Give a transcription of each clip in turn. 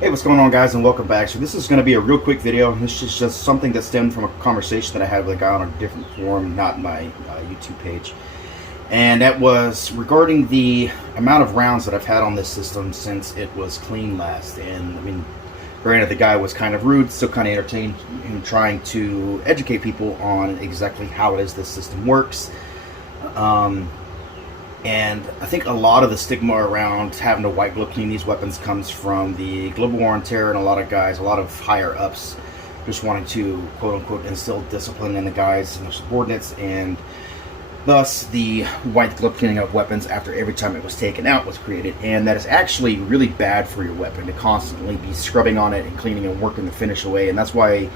Hey, what's going on, guys, and welcome back. So this is going to be a real quick video. This is just something that stemmed from a conversation that I had with a guy on a different forum, not my YouTube page. And that was regarding the amount of rounds that I've had on this system since it was clean last. And I mean, granted, the guy was kind of rude, still kind of entertained in trying to educate people on exactly how it is this system works. And I think a lot of the stigma around having to white glove clean these weapons comes from the global war on terror, and a lot of guys, a lot of higher ups, just wanting to quote unquote instill discipline in the guys and their subordinates, and thus the white glove cleaning of weapons after every time it was taken out was created. And that is actually really bad for your weapon to constantly be scrubbing on it and cleaning and working the finish away. And that's why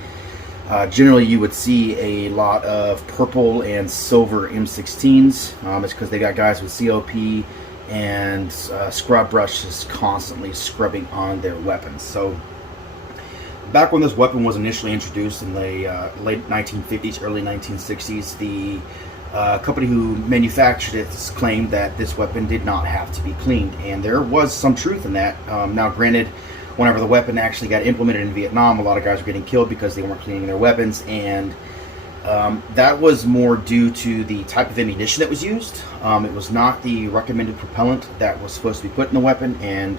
generally you would see a lot of purple and silver M16s. It's because they got guys with COP and scrub brushes constantly scrubbing on their weapons. So back when this weapon was initially introduced in the late 1950s, early 1960s, the company who manufactured it claimed that this weapon did not have to be cleaned, and there was some truth in that. Now granted, whenever the weapon actually got implemented in Vietnam, a lot of guys were getting killed because they weren't cleaning their weapons, and that was more due to the type of ammunition that was used. It was not the recommended propellant that was supposed to be put in the weapon, and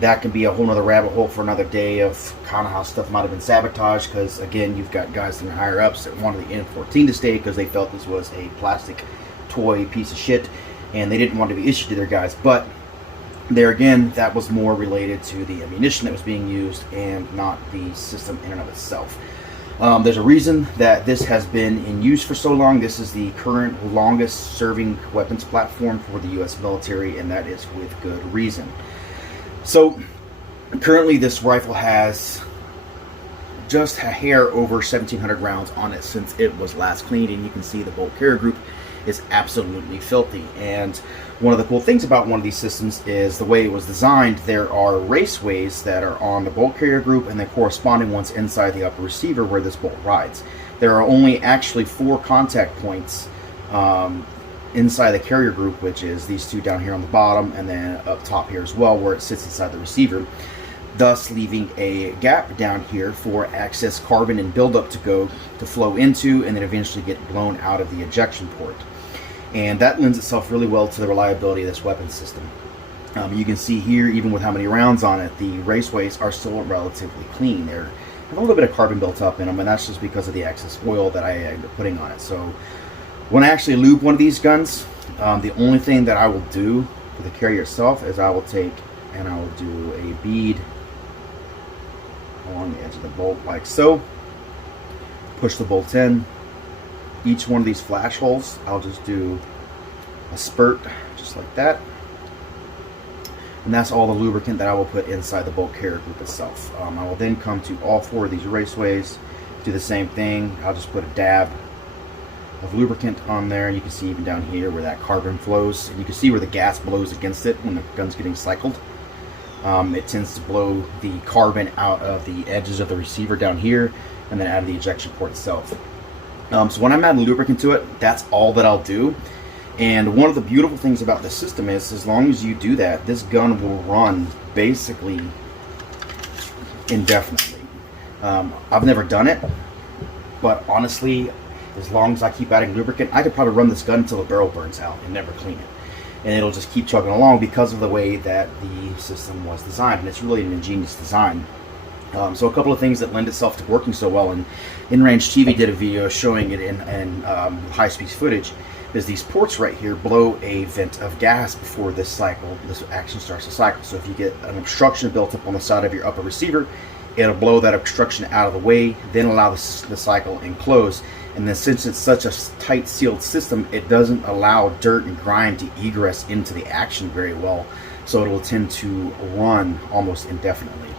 that can be a whole nother rabbit hole for another day of kind of how stuff might have been sabotaged, because again, you've got guys in the higher ups that wanted the N14 to stay because they felt this was a plastic toy piece of shit and they didn't want to be issued to their guys. But there again, that was more related to the ammunition that was being used and not the system in and of itself. There's a reason that this has been in use for so long. This is the current longest serving weapons platform for the US military, and that is with good reason. So currently this rifle has just a hair over 1,700 rounds on it since it was last cleaned, and you can see the bolt carrier group is absolutely filthy. And one of the cool things about one of these systems is the way it was designed. There are raceways that are on the bolt carrier group and the corresponding ones inside the upper receiver where this bolt rides. There are only actually 4 contact points inside the carrier group, which is these 2 down here on the bottom and then up top here as well where it sits inside the receiver, thus leaving a gap down here for excess carbon and buildup to flow into and then eventually get blown out of the ejection port. And that lends itself really well to the reliability of this weapon system. You can see here, even with how many rounds on it, the raceways are still relatively clean. They have a little bit of carbon built up in them, and that's just because of the excess oil that I am putting on it. So when I actually lube one of these guns, the only thing that I will do for the carrier itself is I will take and I will do a bead along the edge of the bolt like so. Push the bolt in. Each one of these flash holes, I'll just do a spurt just like that. And that's all the lubricant that I will put inside the bolt carrier group itself. I will then come to all 4 of these raceways, do the same thing. I'll just put a dab of lubricant on there. You can see even down here where that carbon flows, and you can see where the gas blows against it when the gun's getting cycled. It tends to blow the carbon out of the edges of the receiver down here and then out of the ejection port itself. So when I'm adding lubricant to it, that's all that I'll do. And one of the beautiful things about this system is, as long as you do that, this gun will run basically indefinitely. I've never done it, but honestly, as long as I keep adding lubricant, I could probably run this gun until the barrel burns out and never clean it. And it'll just keep chugging along because of the way that the system was designed. And it's really an ingenious design. So a couple of things that lend itself to working so well, and InRange TV did a video showing it in high-speed footage, is these ports right here blow a vent of gas before this action starts to cycle. So if you get an obstruction built up on the side of your upper receiver, it'll blow that obstruction out of the way, then allow the cycle and close. And then since it's such a tight sealed system, it doesn't allow dirt and grime to egress into the action very well. So it will tend to run almost indefinitely.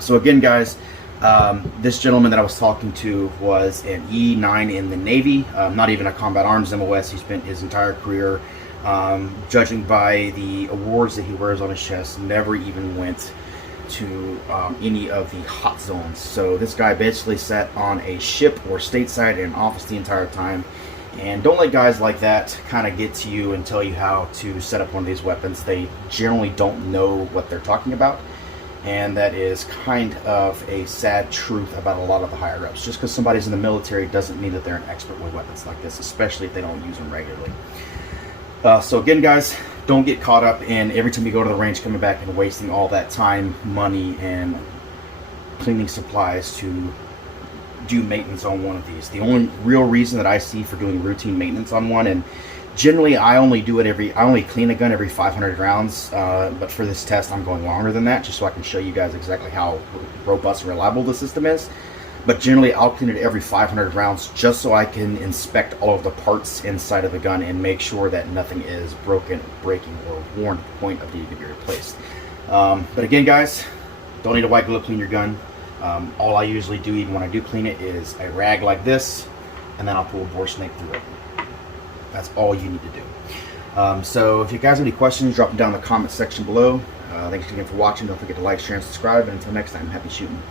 So again, guys, this gentleman that I was talking to was an E9 in the Navy, not even a combat arms MOS. He spent his entire career, judging by the awards that he wears on his chest, never even went to any of the hot zones. So this guy basically sat on a ship or stateside in an office the entire time. And don't let guys like that kind of get to you and tell you how to set up one of these weapons. They generally don't know what they're talking about. And that is kind of a sad truth about a lot of the higher ups. Just because somebody's in the military doesn't mean that they're an expert with weapons like this, especially if they don't use them regularly. So again, guys, don't get caught up in every time you go to the range coming back and wasting all that time, money, and cleaning supplies to do maintenance on one of these. The only real reason that I see for doing routine maintenance on one, and generally I only clean a gun every 500 rounds, but for this test I'm going longer than that just so I can show you guys exactly how robust and reliable the system is. But generally I'll clean it every 500 rounds just so I can inspect all of the parts inside of the gun and make sure that nothing is broken, breaking, or worn to the point of needing to be replaced. But again, guys, don't need a white glove to clean your gun. All I usually do, even when I do clean it, is a rag like this, and then I'll pull a bore snake through it. That's all you need to do. So if you guys have any questions, drop them down in the comment section below. Thanks again for watching. Don't forget to like, share, and subscribe. And until next time, happy shooting.